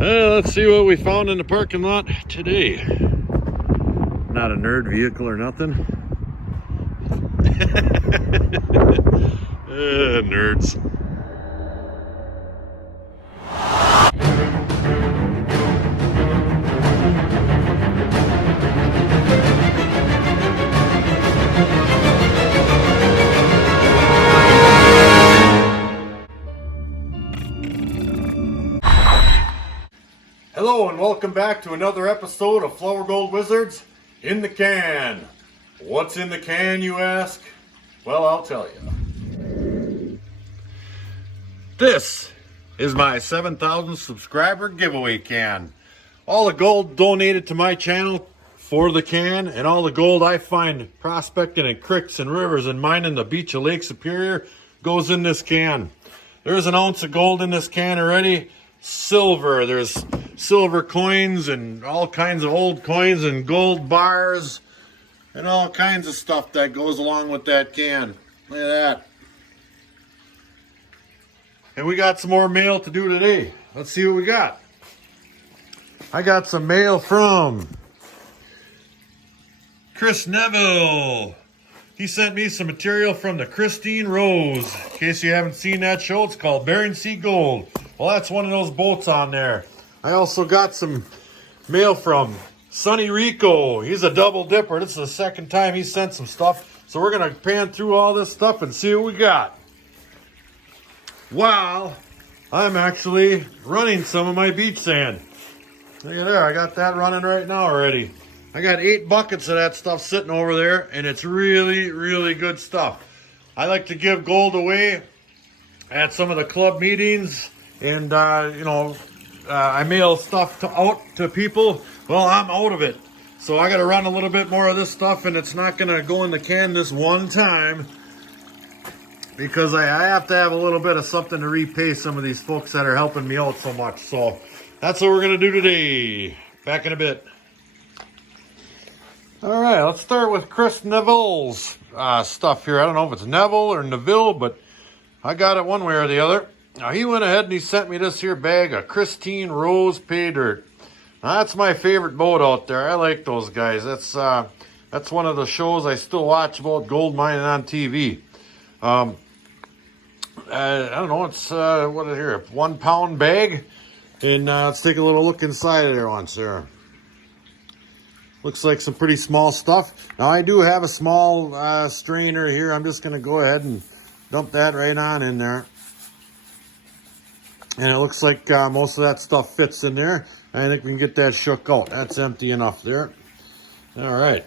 Let's see what we found in the parking lot today. Not a nerd vehicle or nothing. Nerds. Hello and welcome back to another episode of Flower Gold Wizards in the Can. What's in the can, you ask? Well, I'll tell you. This is my 7,000 subscriber giveaway can. All the gold donated to my channel for the can, and all the gold I find prospecting in creeks and rivers and mining the beach of Lake Superior goes in this can. There's an ounce of gold in this can already. Silver, there's silver coins and all kinds of old coins and gold bars and all kinds of stuff that goes along with that can. Look at that. And we got some more mail to do today. Let's see what we got. I got some mail from Chris Neville. He sent me some material from the Christine Rose. In case you haven't seen that show, it's called Bering Sea Gold. Well, that's one of those boats on there. I also got some mail from Sonny Rico. He's a double dipper. This is the second time he sent some stuff. So we're going to pan through all this stuff and see what we got. While I'm actually running some of my beach sand. Look at there. I got that running right now already. I got 8 buckets of that stuff sitting over there, and it's really, really good stuff. I like to give gold away at some of the club meetings, and I mail stuff out to people. Well, I'm out of it, so I got to run a little bit more of this stuff, and it's not going to go in the can this one time because I have to have a little bit of something to repay some of these folks that are helping me out so much. So that's what we're going to do today. Back in a bit. All right, let's start with Chris Neville's stuff here. I don't know if it's Neville or Neville, but I got it one way or the other. Now, he went ahead and he sent me this here bag of Christine Rose pay dirt. Now, that's my favorite boat out there. I like those guys. That's one of the shows I still watch about gold mining on TV. I don't know, it's what is here, a 1 pound bag. And let's take a little look inside of there once there. Looks like some pretty small stuff. Now, I do have a small strainer here. I'm just going to go ahead and dump that right on in there. And it looks like most of that stuff fits in there. I think we can get that shook out. That's empty enough there. All right.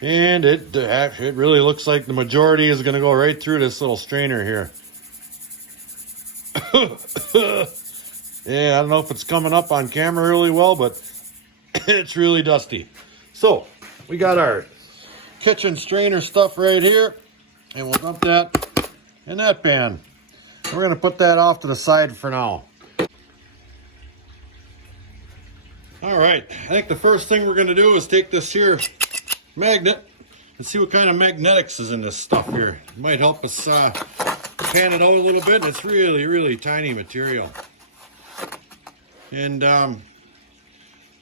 And it really looks like the majority is going to go right through this little strainer here. Yeah, I don't know if it's coming up on camera really well, but it's really dusty. So we got our kitchen strainer stuff right here, and we'll dump that in that pan. We're going to put that off to the side for now. All right, I think the first thing we're going to do is take this here magnet and see what kind of magnetics is in this stuff here. It might help us pan it out a little bit. And it's really, really tiny material. And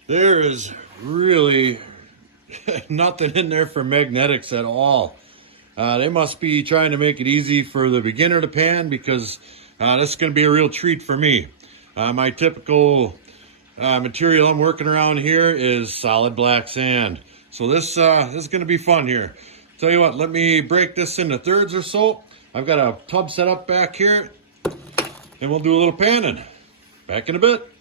there is really nothing in there for magnetics at all. They must be trying to make it easy for the beginner to pan because this is going to be a real treat for me. My typical material I'm working around here is solid black sand. So this is going to be fun here. Tell you what, let me break this into thirds or so. I've got a tub set up back here, and we'll do a little panning. Back in a bit.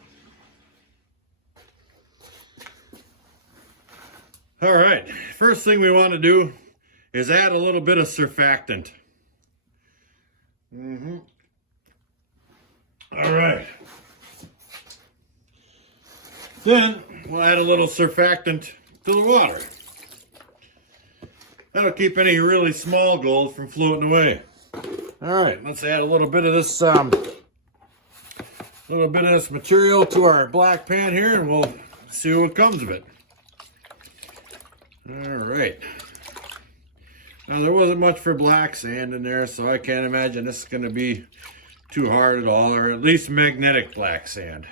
All right, first thing we want to do is add a little bit of surfactant. All right. Then we'll add a little surfactant to the water. That'll keep any really small gold from floating away. All right, let's add a little bit of this material to our black pan here, and we'll see what comes of it. All right. Now, there wasn't much for black sand in there, so I can't imagine this is going to be too hard at all, or at least magnetic black sand.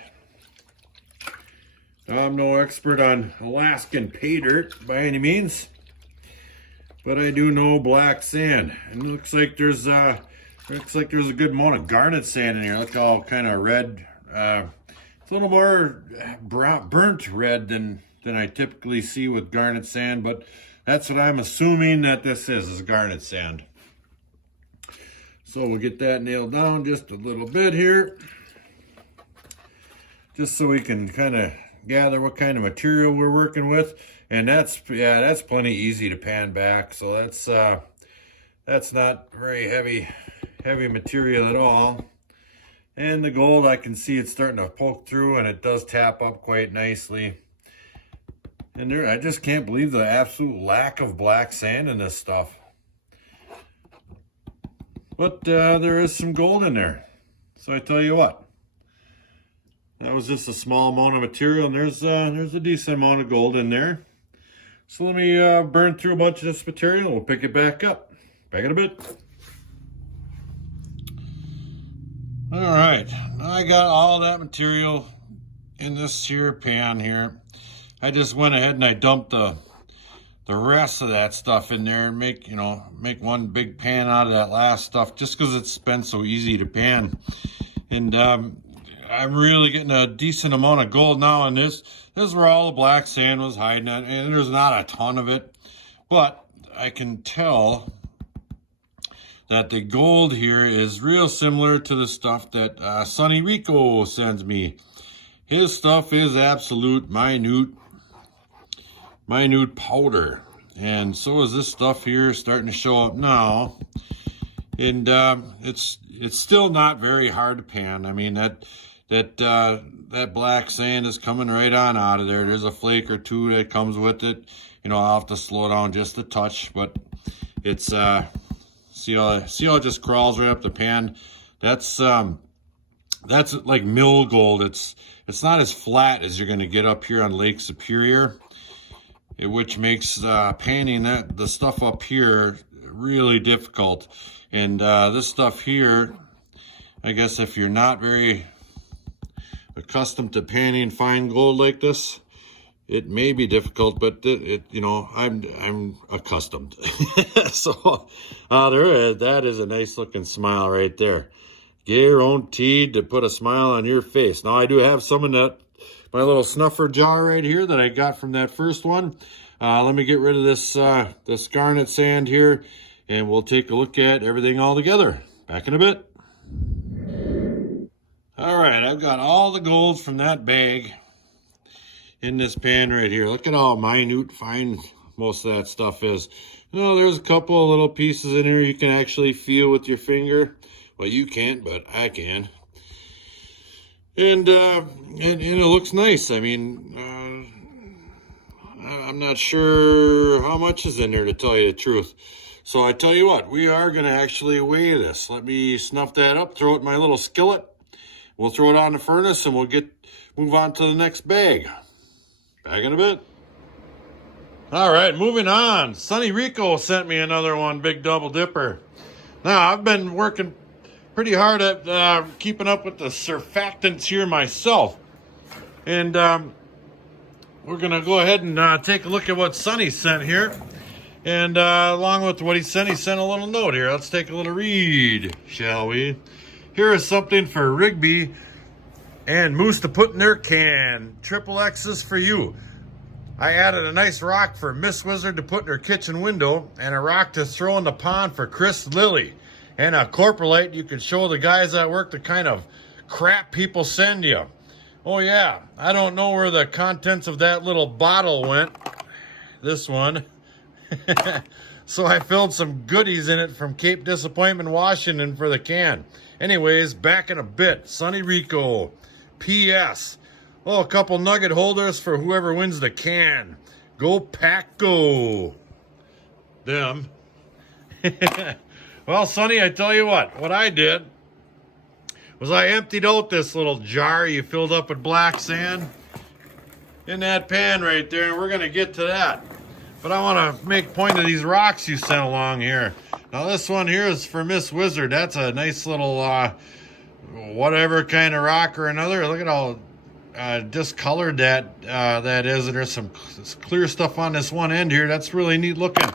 Now, I'm no expert on Alaskan pay dirt by any means, but I do know black sand. And it looks like there's a good amount of garnet sand in here. Look all kind of red. It's a little more burnt red than I typically see with garnet sand, but that's what I'm assuming that this is garnet sand. So we'll get that nailed down just a little bit here, just so we can kind of gather what kind of material we're working with. And that's plenty easy to pan back. So that's not very heavy material at all. And the gold, I can see it's starting to poke through, and it does tap up quite nicely. And I just can't believe the absolute lack of black sand in this stuff. But there is some gold in there. So I tell you what, that was just a small amount of material, and there's a decent amount of gold in there. So let me burn through a bunch of this material, and we'll pick it back up. Back in a bit. All right, now I got all that material in this here pan here. I just went ahead and I dumped the rest of that stuff in there and make one big pan out of that last stuff, just because it's been so easy to pan. And I'm really getting a decent amount of gold now in this. This is where all the black sand was hiding at, and there's not a ton of it, but I can tell that the gold here is real similar to the stuff that Sonny Rico sends me. His stuff is absolute minute powder, and so is this stuff here starting to show up now. And it's still not very hard to pan. I mean, that black sand is coming right on out of there. There's a flake or two that comes with it. I'll have to slow down just a touch, but it's see how it just crawls right up the pan. That's like mill gold. It's not as flat as you're going to get up here on Lake Superior, which makes panning the stuff up here really difficult. And this stuff here, I guess if you're not very accustomed to panning fine gold like this, it may be difficult, but I'm accustomed. So that is a nice looking smile right there. Guaranteed to put a smile on your face. Now I do have some in my little snuffer jar right here that I got from that first one. Let me get rid of this garnet sand here, and we'll take a look at everything all together. Back in a bit. All right, I've got all the gold from that bag in this pan right here. Look at how minute, fine most of that stuff is. There's a couple of little pieces in here you can actually feel with your finger. Well, you can't, but I can. And it looks nice. I mean, I'm not sure how much is in there, to tell you the truth. So I tell you what, we are going to actually weigh this. Let me snuff that up, throw it in my little skillet. We'll throw it on the furnace, and we'll move on to the next bag. Back in a bit. All right, moving on. Sonny Rico sent me another one, big double dipper. Now, I've been working pretty hard at keeping up with the surfactants here myself. And we're going to go ahead and take a look at what Sonny sent here. And along with what he sent a little note here. Let's take a little read, shall we? Here is something for Rigby and Moose to put in their can. Triple X's for you. I added a nice rock for Miss Wizard to put in her kitchen window, and a rock to throw in the pond for Chris Lilly. And a corporalite you can show the guys at work the kind of crap people send you. Oh yeah, I don't know where the contents of that little bottle went. This one. So I filled some goodies in it from Cape Disappointment, Washington for the can. Anyways, back in a bit. Sonny Rico. P.S. Oh, a couple nugget holders for whoever wins the can. Go Pack Go. Them. Well, Sonny, I tell you what I did was I emptied out this little jar you filled up with black sand in that pan right there, and we're going to get to that. But I want to make point of these rocks you sent along here. Now, this one here is for Miss Wizard. That's a nice little whatever kind of rock or another. Look at how discolored that is. And there's some clear stuff on this one end here. That's really neat looking.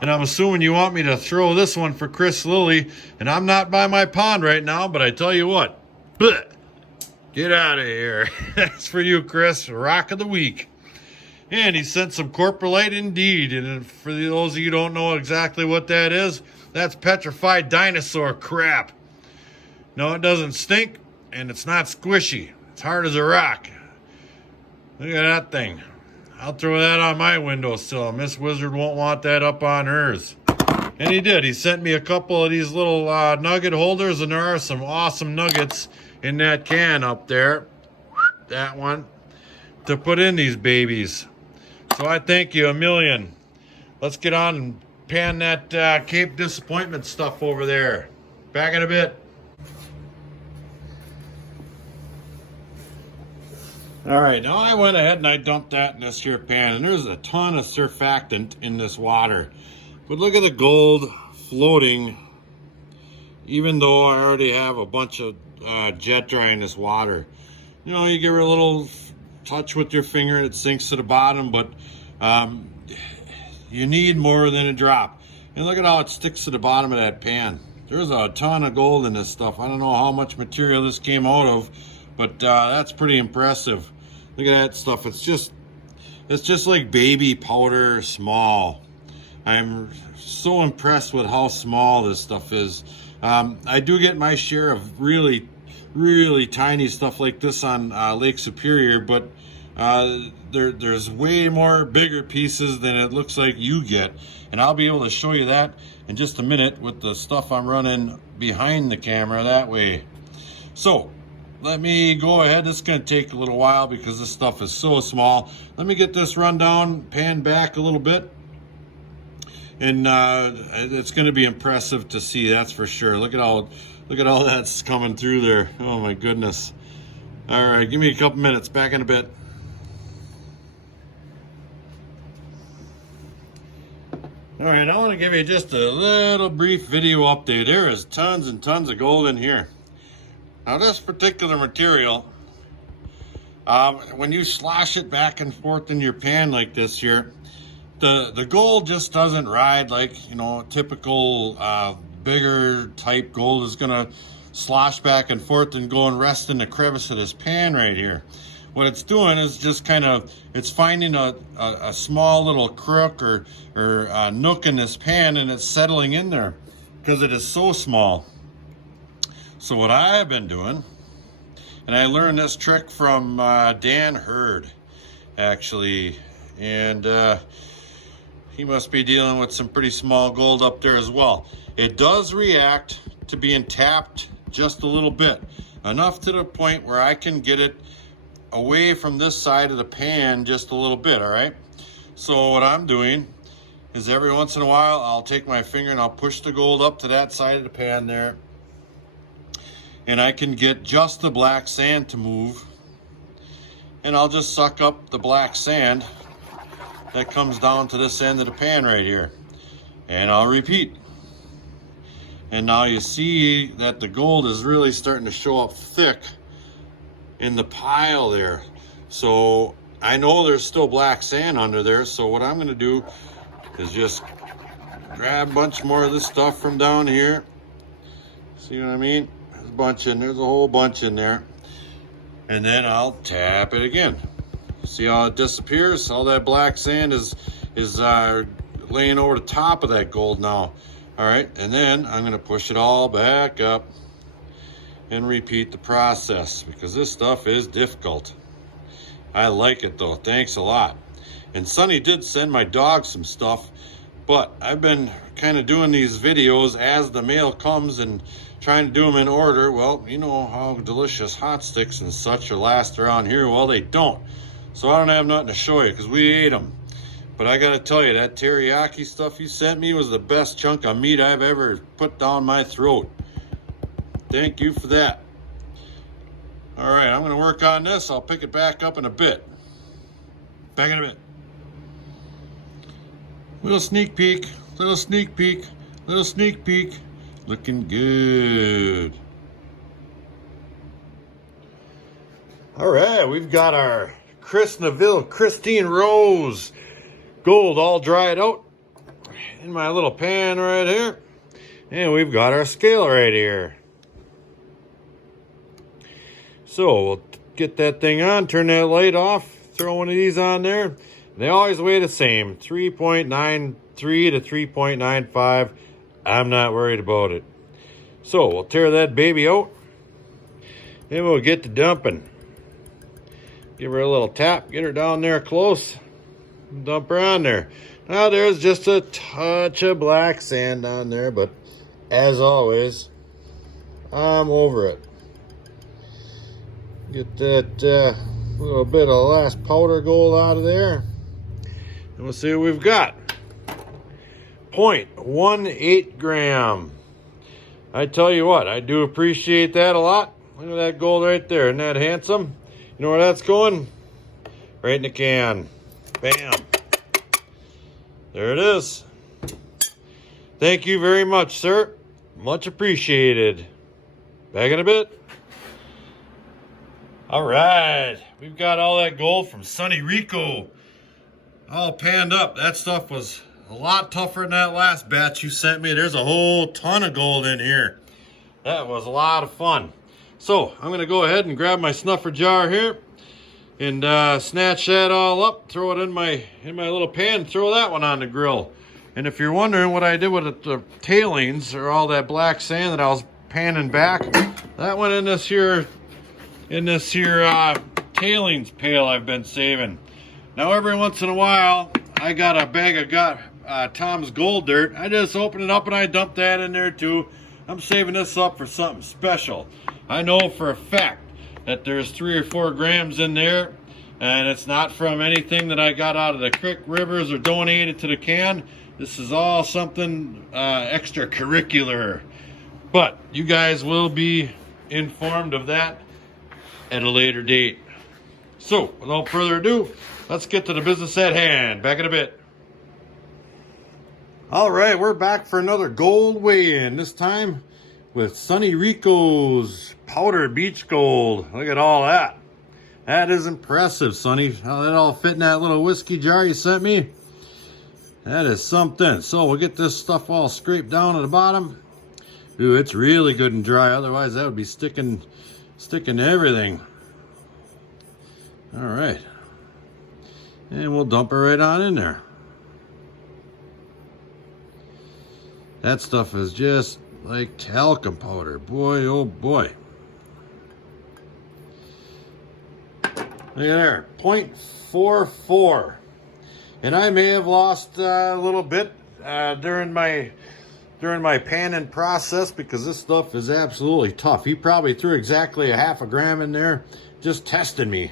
And I'm assuming you want me to throw this one for Chris Lilly. And I'm not by my pond right now, but I tell you what, bleh, get out of here. That's for you, Chris. Rock of the week. And he sent some Corporalite indeed. And for those of you who don't know exactly what that is, that's petrified dinosaur crap. No, it doesn't stink, and it's not squishy. It's hard as a rock. Look at that thing. I'll throw that on my windowsill. Miss Wizard won't want that up on hers. And he did. He sent me a couple of these little nugget holders, and there are some awesome nuggets in that can up there. That one. To put in these babies. So I thank you a million. Let's get on and pan that Cape Disappointment stuff over there. Back in a bit. All right, now I went ahead and I dumped that in this here pan, and there's a ton of surfactant in this water. But look at the gold floating, even though I already have a bunch of jet dry in this water. You know, you give her a little touch with your finger and it sinks to the bottom, but you need more than a drop. And look at how it sticks to the bottom of that pan. There's a ton of gold in this stuff. I don't know how much material this came out of, but that's pretty impressive. Look at that stuff. It's just like baby powder small. I'm so impressed with how small this stuff is. I do get my share of really tiny stuff like this on Lake Superior, but there's way more bigger pieces than it looks like you get. And I'll be able to show you that in just a minute with the stuff I'm running behind the camera that way. So let me go ahead. This is going to take a little while because this stuff is so small. Let me get this run down, pan back a little bit. And it's going to be impressive to see, that's for sure. Look at all that's coming through there. Oh my goodness. All right, give me a couple minutes. Back in a bit. All right, I want to give you just a little brief video update. There is tons and tons of gold in here. Now this particular material, when you slosh it back and forth in your pan like this here, the gold just doesn't ride like, you know, typical bigger type gold is gonna slosh back and forth and go and rest in the crevice of this pan right here. What it's doing is just kind of, it's finding a small little crook or nook in this pan, and it's settling in there because it is so small. So what I've been doing, and I learned this trick from Dan Hurd, actually, and he must be dealing with some pretty small gold up there as well. It does react to being tapped just a little bit, enough to the point where I can get it away from this side of the pan just a little bit, all right? So what I'm doing is every once in a while, I'll take my finger and I'll push the gold up to that side of the pan there, and I can get just the black sand to move, and I'll just suck up the black sand that comes down to this end of the pan right here, and I'll repeat. And now you see that the gold is really starting to show up thick in the pile there. So I know there's still black sand under there, so what I'm going to do is just grab a bunch more of this stuff from down here. See what I mean? There's a bunch in, there's a whole bunch in there. And then I'll tap it again. See how it disappears? All that black sand is laying over the top of that gold now. All right, and then I'm gonna push it all back up and repeat the process, because this stuff is difficult. I like it though, thanks a lot. And Sonny did send my dog some stuff, but I've been kind of doing these videos as the mail comes and trying to do them in order. Well, you know how delicious hot sticks and such are last around here. Well, they don't. So I don't have nothing to show you because we ate them. But I gotta tell you, that teriyaki stuff you sent me was the best chunk of meat I've ever put down my throat. Thank you for that. All right, I'm gonna work on this. I'll pick it back up in a bit. Back in a bit. Little sneak peek, little sneak peek, little sneak peek. Looking good. All right, we've got our Chris Neville Christine Rose gold all dried out in my little pan right here. And we've got our scale right here. So we'll get that thing on, turn that light off, throw one of these on there. They always weigh the same, 3.93 to 3.95. I'm not worried about it. So we'll tear that baby out and we'll get to dumping. Give her a little tap, get her down there close, dump her on there. Now there's just a touch of black sand on there, but as always, I'm over it. Get that little bit of last powder gold out of there. And we'll see what we've got. 0.18 gram. I tell you what, I do appreciate that a lot. Look at that gold right there. Isn't that handsome? You know where that's going? Right in the can. Bam. There it is. Thank you very much, sir. Much appreciated. Back in a bit. All right. We've got all that gold from Sonny Rico all panned up. That stuff was a lot tougher than that last batch you sent me. There's a whole ton of gold in here. That was a lot of fun. So I'm going to go ahead and grab my snuffer jar here and snatch that all up, throw it in my little pan, throw that one on the grill. And if you're wondering what I did with the tailings or all that black sand that I was panning back, that went in this here tailings pail I've been saving. Now every once in a while I got a bag of Tom's gold dirt. I just open it up and I dump that in there too. I'm saving this up for something special. I know for a fact that there's 3 or 4 grams in there, and it's not from anything that I got out of the creek, rivers, or donated to the can. This is all something extracurricular. But you guys will be informed of that at a later date. So, without further ado, let's get to the business at hand. Back in a bit. All right, we're back for another gold weigh-in. This time with Sonny Rico's powder beach gold. Look at all that. That is impressive, Sonny. How that all fit in that little whiskey jar you sent me. That is something. So we'll get this stuff all scraped down at the bottom. Ooh, it's really good and dry. Otherwise, that would be sticking to everything. All right. And we'll dump it right on in there. That stuff is just like talcum powder. Boy, oh boy. Look at there, 0.44. And I may have lost a little bit during my panning process because this stuff is absolutely tough. He probably threw exactly a half a gram in there just testing me.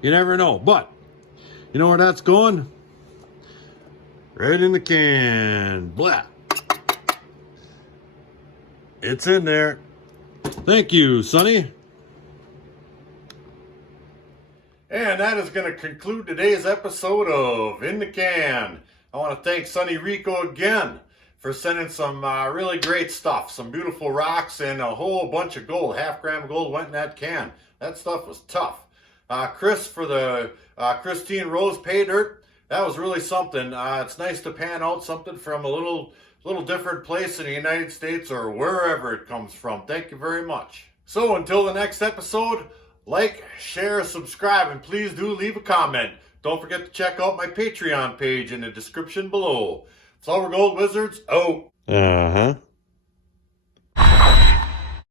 You never know. But you know where that's going? Right in the can. Blah. It's in there. Thank you, Sonny. And that is going to conclude today's episode of In the Can. I want to thank Sonny Rico again for sending some really great stuff. Some beautiful rocks and a whole bunch of gold. Half-gram gold went in that can. That stuff was tough. Chris for the Christine Rose pay dirt. That was really something. It's nice to pan out something from a little different place in the United States or wherever it comes from. Thank you very much. So until the next episode, like, share, subscribe, and please do leave a comment. Don't forget to check out my Patreon page in the description below. Flower Gold Wizards, out. Uh-huh.